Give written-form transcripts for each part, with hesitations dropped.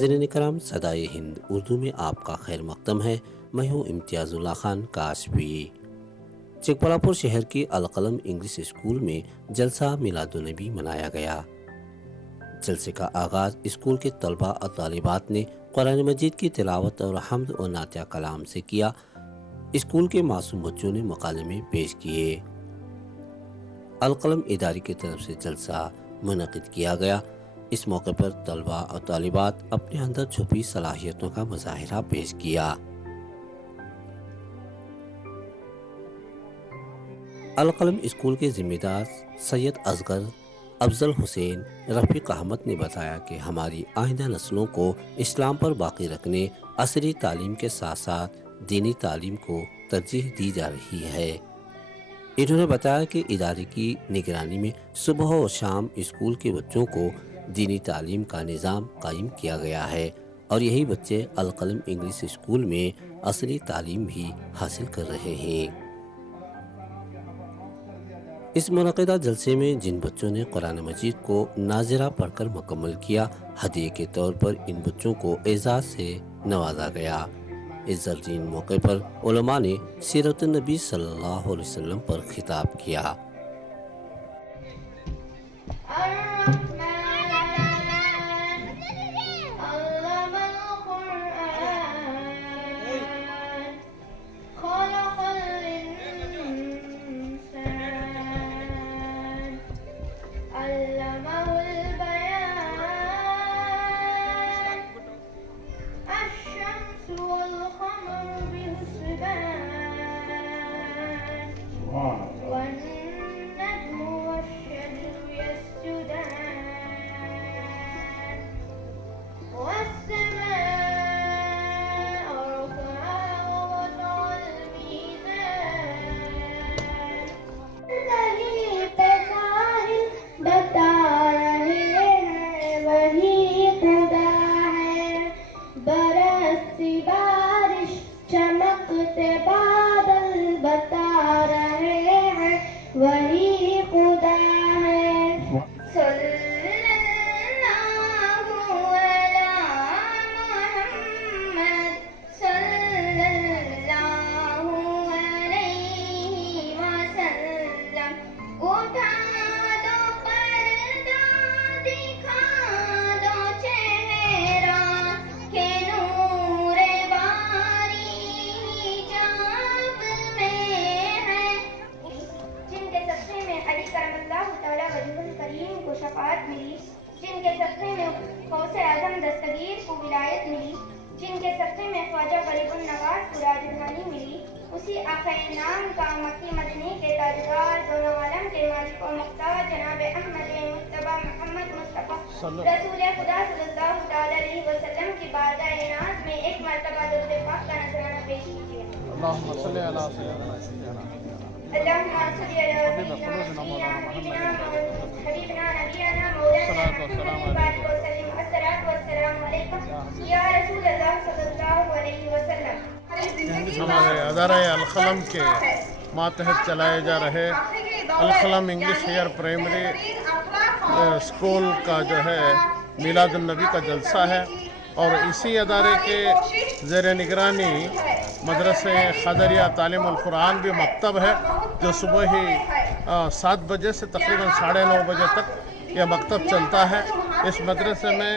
ناظرین کرام، صدائے ہند اردو میں آپ کا خیر مقدم ہے۔ میں ہوں امتیاز اللہ خان کاشفی۔ چکبلاپور شہر کی القلم انگلش اسکول میں جلسہ میلاد النبی منایا گیا۔ جلسے کا آغاز اسکول کے طلباء اور طالبات نے قرآن مجید کی تلاوت اور حمد و نعتیہ کلام سے کیا۔ اسکول کے معصوم بچوں نے مکالمے پیش کیے۔ القلم ادارے کی طرف سے جلسہ منعقد کیا گیا۔ اس موقع پر طلباء اور طالبات اپنے اندر چھپی صلاحیتوں کا مظاہرہ پیش کیا۔ القلم اسکول کے ذمہ دار سید اصغر، افضل حسین، رفیق احمد نے بتایا کہ ہماری آئندہ نسلوں کو اسلام پر باقی رکھنے عصری تعلیم کے ساتھ ساتھ دینی تعلیم کو ترجیح دی جا رہی ہے۔ انہوں نے بتایا کہ ادارے کی نگرانی میں صبح و شام اسکول کے بچوں کو دینی تعلیم کا نظام قائم کیا گیا ہے اور یہی بچے القلم انگلش اسکول میں عصری تعلیم بھی حاصل کر رہے ہیں۔ اس منعقدہ جلسے میں جن بچوں نے قرآن مجید کو ناظرہ پڑھ کر مکمل کیا، ہدیے کے طور پر ان بچوں کو اعزاز سے نوازا گیا۔ اس زرین موقع پر علماء نے سیرت النبی صلی اللہ علیہ وسلم پر خطاب کیا۔ جن کے صدقے میں غوث اعظم دستگیر کو ولایت ملی، جن کے صدقے میں خواجہ غریب النواز کو راجدھانی ملی، اسی آقا نام کا مکی مدنی کے تاجدار، دونوں عالم کے مالک و مختار جناب احمد مصطفیٰ محمد مصطفیٰ رسول خدا صلی اللہ تعالی علیہ وسلم کی بارگاہ ناز میں ایک مرتبہ درود پاک کا نذرانہ پیش کیجیے۔ اللہم صلی علی سیدنا حبیبنا نبینا مولانا محمد بارک وسلم الصلاۃ والسلام علیکم یا رسول اللہ صلی اللہ علیہ وسلم۔ ہمارے ادارہ القلم کے ماتحت چلائے جا رہے القلم انگلش ہائر پرائمری اسکول کا جو ہے میلاد النبی کا جلسہ ہے، اور اسی ادارے کے زیر نگرانی مدرسے خضریہ تعلیم القرآن بھی مکتب ہے، جو صبح ہی 7 بجے سے تقریباً 9:30 بجے تک یہ مکتب چلتا ہے۔ اس مدرسے میں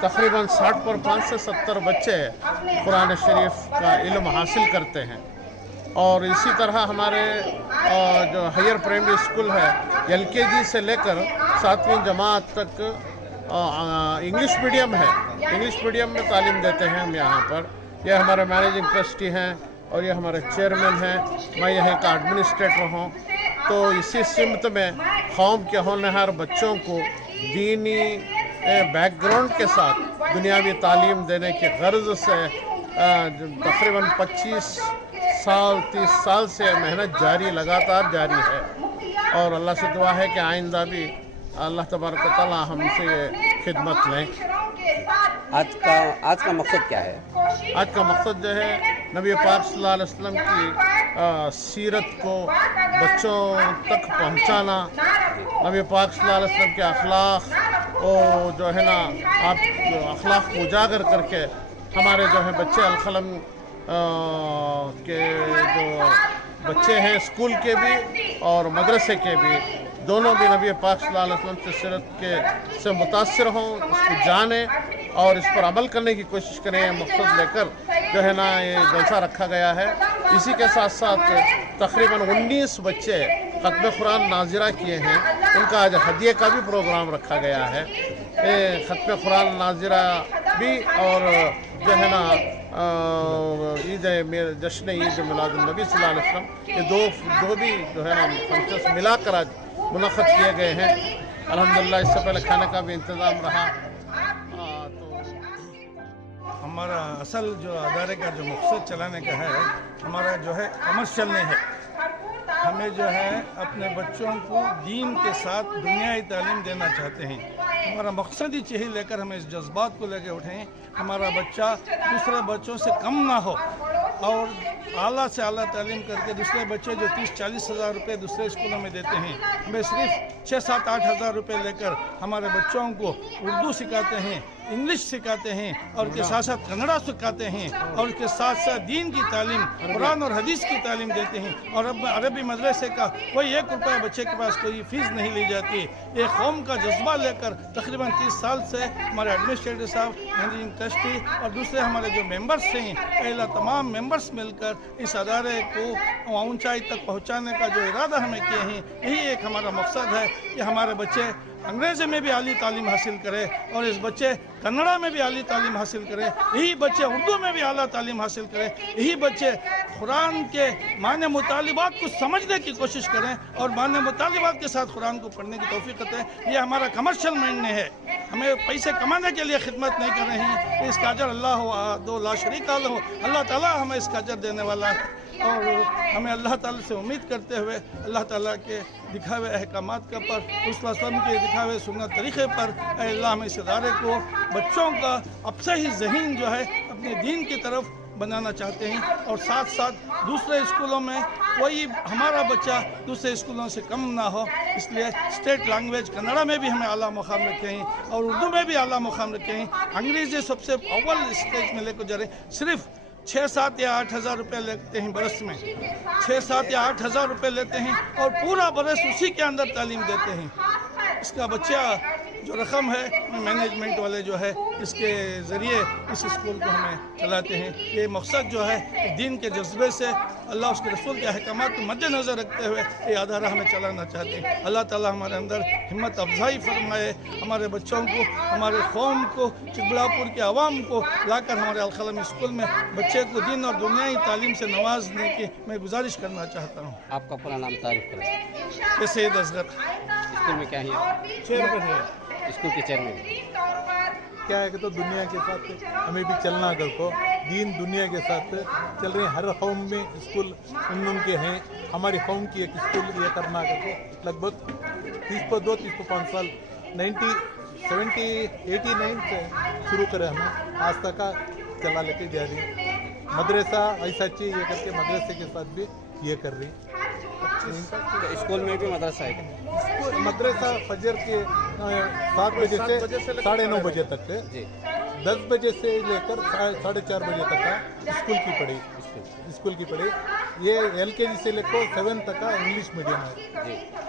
تقریباً 60 پر 5 سے 70 بچے قرآن شریف کا علم حاصل کرتے ہیں، اور اسی طرح ہمارے جو ہائر پرائمری اسکول ہے LKG سے لے کر 7ویں جماعت تک انگلش میڈیم ہے، انگلش میڈیم میں تعلیم دیتے ہیں ہم یہاں پر۔ یہ ہمارے مینیجنگ ٹرسٹی ہیں اور یہ ہمارے چیئرمین ہیں، میں یہیں کا ایڈمنسٹریٹر ہوں۔ تو اسی سمت میں قوم کے ہونہار بچوں کو دینی بیک گراؤنڈ کے ساتھ دنیاوی تعلیم دینے کی غرض سے تقریباً 25 سال 30 سال سے محنت لگاتار جاری ہے، اور اللہ سے دعا ہے کہ آئندہ بھی اللہ تبارک و تعالیٰ ہم سے یہ خدمت لیں۔ آج کا مقصد کیا ہے؟ آج کا مقصد جو ہے نبی پاک صلی اللہ علیہ وسلم کی سیرت کو بچوں تک پہنچانا، نبی پاک صلی اللہ علیہ وسلم کے اخلاق वो जो है ना आप अखलाक को उजागर करके हमारे जो है बच्चे अलकलम के जो बच्चे हैं स्कूल के भी और मदरसे के भी दोनों भी नबी पाक सल्लल्लाहु अलैहि वसल्लम की सीरत के से मुतासिर हों, उसको जानें और इस पर अमल करने की कोशिश करें। मकसद लेकर जो है ना ये जलसा रखा गया है। इसी के साथ साथ तकरीबन 19 बच्चे ख़त्म कुरान नाजिरा किए हैं, उनका आज हदिये का भी प्रोग्राम रखा गया है। ख़त्म कुरान नाजिरा भी और जो है ना ईद जश्न ईद मिलादुन्नबी सल्लल्लाहु अलैहि वसल्लम ये दो भी जो है ना फंक्शंस मिलाकर आज मुनक़्क़द किए गए हैं। अल्हम्दुलिल्लाह इससे पहले खाने का भी इंतज़ाम रहा। तो हमारा असल जो अदारे का जो मकसद चलाने का है, हमारा जो है कमर्शियल नहीं है। हमें जो है अपने बच्चों को दीन के साथ दुनियाई तालीम देना चाहते हैं। हमारा मकसद ही यही लेकर हमें इस जज्बात को लेकर उठे हैं। हमारा बच्चा दूसरे बच्चों से कम ना हो और आला से आला तालीम करके दूसरे बच्चे जो 30-40 हज़ार रुपये दूसरे स्कूलों में देते हैं, हमें सिर्फ 6-7-8 हज़ार रुपये लेकर हमारे बच्चों को उर्दू सिखाते हैं, इंग्लिश सिखाते हैं और उसके साथ साथ कन्नड़ा सिखाते हैं और उसके साथ साथ दीन की तालीम, कुरान और हदीस की तालीम देते हैं। और अब अरबी मदरसे का कोई 1 रुपया बच्चे के पास कोई फ़ीस नहीं ली जाती। एक कौम का जज्बा लेकर तकरीबन 30 साल से हमारे एडमिनिस्ट्रेटर साहब, मैनेजिंग ट्रस्टी और दूसरे हमारे जो मेंबर्स हैं, पहला तमाम मेंबर्स मिलकर इस अदारे को ऊंचाई तक पहुंचाने का जो इरादा हमें किए हैं, यही एक हमारा मकसद है कि हमारे बच्चे अंग्रेज़ी में भी आली तालीम हासिल करें और इस बच्चे कन्नड़ा में भी आली तालीम हासिल करें, यही बच्चे उर्दू में भी आला तालीम हासिल करें, यही बच्चे कुरान के माने मुतालिबात को समझने की कोशिश करें और माने मुतालिबात के साथ कुरान को पढ़ने की तौफीक दें। ये हमारा कमर्शियल माइंड नहीं है। हमें पैसे कमाने के लिए खिदमत नहीं कर रहे हैं। इसका अजर अल्लाह दो ला शरीका हो, अल्लाह ताला हमें इसका अजर देने वाला है और हमें अल्लाह ताला से उम्मीद करते हुए अल्लाह ताला के दिखावे अहकामात के पर, उस वसल्लम के दिखावे सुन्नत तरीक़े पर अल्लाह हम इस इदारे को बच्चों का अब से ही ज़हीन जो है अपने दीन की तरफ बनाना चाहते हैं और साथ साथ दूसरे स्कूलों में कोई हमारा बच्चा दूसरे स्कूलों से कम ना हो, इसलिए स्टेट लैंग्वेज कन्नड़ा में भी हमें आला मुकाम रखे हैं और उर्दू में भी आला मुकाम रखे हैं। अंग्रेज़ी सबसे अव्वल स्टेज में लेकर जा रहे हैं। सिर्फ 6-7 या 8 हज़ार रुपये लेते हैं बरस में, 6-7 या 8 हज़ार रुपये लेते हैं और पूरा बरस उसी के अंदर तालीम देते हैं। इसका बच्चा जो रकम है मैनेजमेंट वाले जो है इसके ज़रिए इस स्कूल को हमें चलाते हैं। ये मकसद जो है दीन के जज्बे से अल्लाह उसके रसूल के अहकामात को मद्देनज़र रखते हुए ये अदारा हमें चलाना चाहते हैं। अल्लाह ताला हमारे अंदर हिम्मत अफजाई फरमाए, हमारे बच्चों को, हमारे कौम को, चिकबलापुर के अवाम को लाकर हमारे अलकलम स्कूल में बच्चे को दीन और दुनियाई तालीम से नवाजने की मैं गुजारिश करना चाहता हूँ। आपका पूरा नाम तारुफ करें। सैयद असगर स्कूल में क्या है? चेयरमैन है। स्कूल के चेयरमैन। क्या है कि तो दुनिया के साथ हमें भी चलना कर को दीन दुनिया के साथ चल रहे हैं। हर कौम में स्कूल उनके हैं, हमारी कौम की एक स्कूल ये करना कर को लगभग 30-5 साल 89 से शुरू करे हमें आज तक का चला लेके जा रही। मदरसा ऐसा चाहिए ये करके मदरसे के साथ भी ये कर रही। स्कूल में भी मदरसा है? मदरसा फजर के 7 बजे से 9:30 बजे तक है। 10 बजे से लेकर 4:30 बजे तक का स्कूल की पढ़ाई। ये LKG से लेकर 7 तक का इंग्लिश मीडियम है।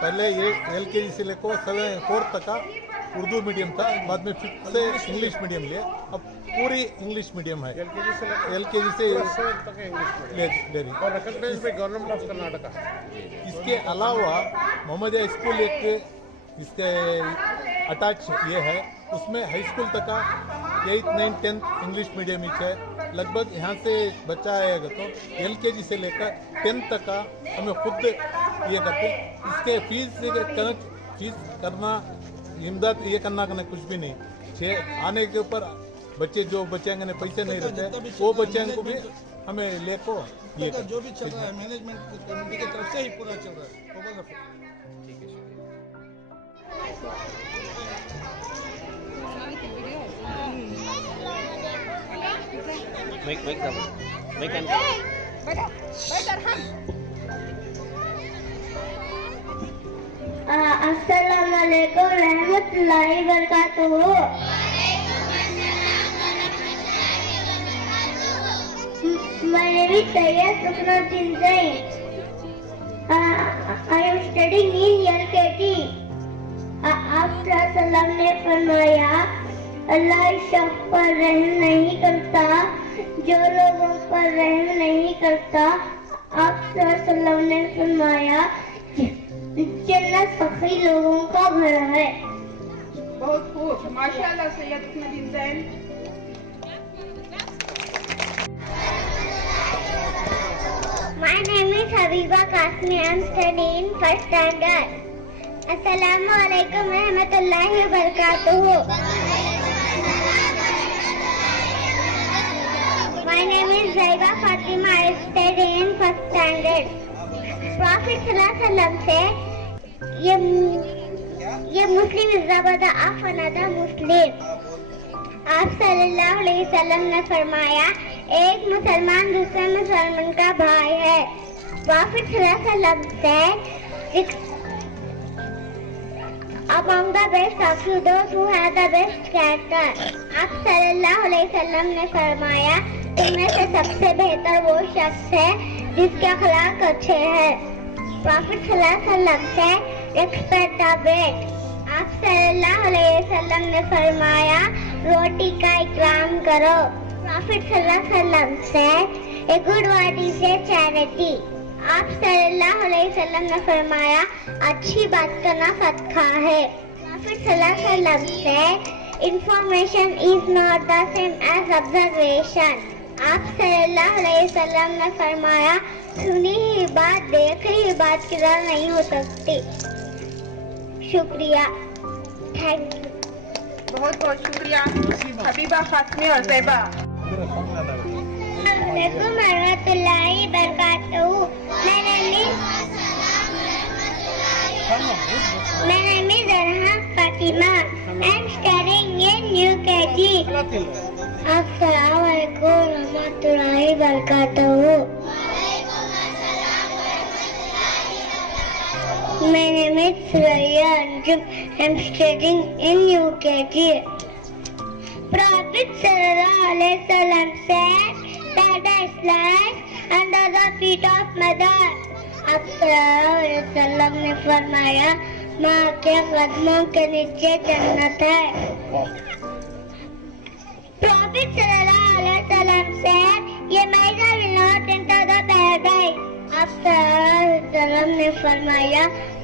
पहले ये LKG से लेकर 4 तक का उर्दू मीडियम था, बाद में 5th से इंग्लिश मीडियम लिया, अब पूरी इंग्लिश मीडियम है। LKG से ले रही और गवर्नमेंट ऑफ कर्नाटक। इसके अलावा मोहम्मदिया स्कूल एक इसके अटैच ये है, उसमें हाई स्कूल तक का 8th, 9th, 10th English medium ही है। लगभग यहाँ से बच्चा आएगा तो LKG से लेकर 10th तक का हमें खुद ये करते। इसके फीस करना इमदाद ये करना कुछ भी नहीं। आने के ऊपर बच्चे जो बच्चेंगे ने पैसे नहीं रहते वो बच्चों को भी हमें ले को ये जो भी चल रहा है मैनेजमेंट कमेटी की तरफ से ही पूरा चल रहा है। अस्सलाम वालेकुम रहमत रहमतुल्लाहि वबरकातुहू। My name is Sayyid Suknuddin Zain. I am studying in LKG. आप सल्लल्लाहु ने फरमाया, अल्लाह इस शख्स पर रहम नहीं करता जो लोगों पर रहम नहीं करता। आप सल्लल्लाहु ने फरमाया, जन्नत फकीर लोगों का घर है। बहुत खूब, माशाअल्लाह सैयद सुकनुद्दीन ज़ैन। My name is Habiba Kasmi. I am studying first standard. Assalamu alaikum warahmatullahi wabarakatuh. My name is Zaiba Fatima. I study in first standard. Prophet sallallahu alaihi wasallam said, "ये Muslim is the brother of another Muslim." आप सल्लल्लाहु अलैहि वसल्लम ने फरमाया, एक मुसलमान दूसरे मुसलमान का भाई है। Prophet sallallahu alaihi wasallam said, among the best of you those who have the best character. आप सल्लल्लाहु अलैहि वसल्लम ने फरमाया, तुम में से सबसे बेहतर वो शख्स है जिसके अखलाक अच्छे हैं। Prophet sallallahu alaihi wasallam said, respect the bed. आप सल्लल्लाहु अलैहि वसल्लम ने फरमाया, रोटी का इकराम करो। Prophet sallallahu alaihi wasallam said, a good word is a charity. आप सल्लल्लाहु अलैहि वसल्लम ने फरमाया, अच्छी बात करना सदका है। Prophet sallallahu alaihi wasallam said, information is not the same as observation. आप सल्लल्लाहु अलैहि वसल्लम ने फरमाया, सुनी ही बात देखी ही बात की तरह नहीं हो सकती। शुक्रिया, थैंक यू। बहुत बहुत शुक्रिया हबीबा फातमी और ज़ैबा। Assalamualaikum warahmatullahi wabarakatuh. My name is Arham Fatima. I am studying in UKG. Assalamualaikum warahmatullahi wabarakatuh. My name is Suraya Anjum. I am studying in UKG. Prophet sallallahu alaihi wasallam said that the lies under the feet of mother. आप सल्लल्लाहु अलैहि वसल्लम ने फरमाया, माँ के कदमों के नीचे जन्नत है। Prophet sallallahu alaihi wasallam said, ये महिला will not enter the paradise. आप सल्लल्लाहु अलैहि वसल्लम ने फरमाया,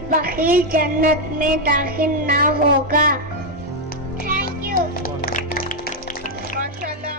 बखील जन्नत में दाखिल ना होगा। Thank you. माशाअल्लाह।